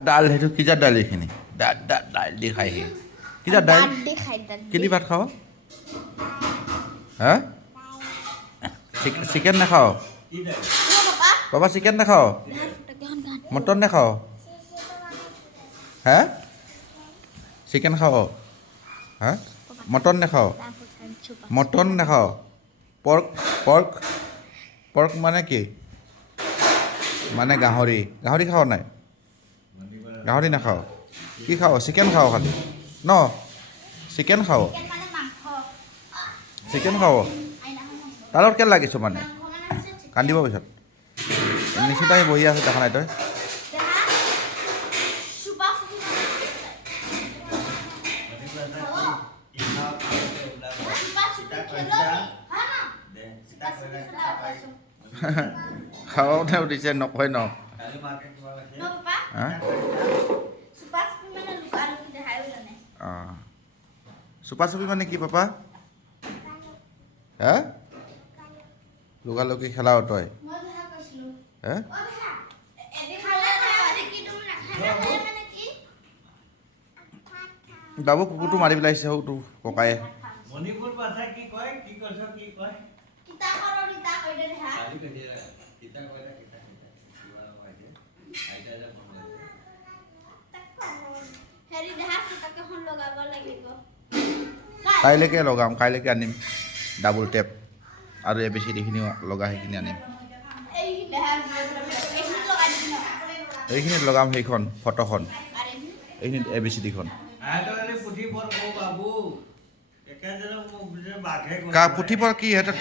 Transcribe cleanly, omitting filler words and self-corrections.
ডাল সেইটো কিজাৰ দাল এইখিনি দাইল দি খাই সি কিজাৰ দাইল কি দি ভাত খাওঁ হা চিকেন নাখাওঁ বাবা চিকেন নাখাওঁ মটন নাখাওঁ হা চিকেন খাওঁ হা মটন নাখাওঁ মটন নাখাওঁ পৰ্ক পৰ্ক পৰ্ক মানে কি মানে গাহৰি গাহৰি খাওঁ নাই গাহৰি নাখাওঁ কি খাওঁ চিকেন খাওঁ খালি ন চিকেন খাওঁ চিকেন খাওঁ তাৰ লগত কেলে লাগিছ মানে কান্দিব পিছত নিশ্চিত আহি বহি আছে দেখা নাই তই খাওঁতে উঠিছে নকয় ন চুপা চুপি মানে কি পাপা হা লুকালুকি খেলাও তই হা বাবু কুকুৰটো মাৰি পেলাইছে সৌটো ককায়ে মণিপুৰ ভাষা কি কয় কি কৈছ কি কয় কাইলৈকে লগাম কাইলৈকে আনিম ডাবল টেপ আৰু ABCDখিনিও লগা সেইখিনি আনিম এইখিনিত লগাম সেইখন ফটোখন এইখিনিত ABCDখন পুথিপৰ কি সিহঁতৰ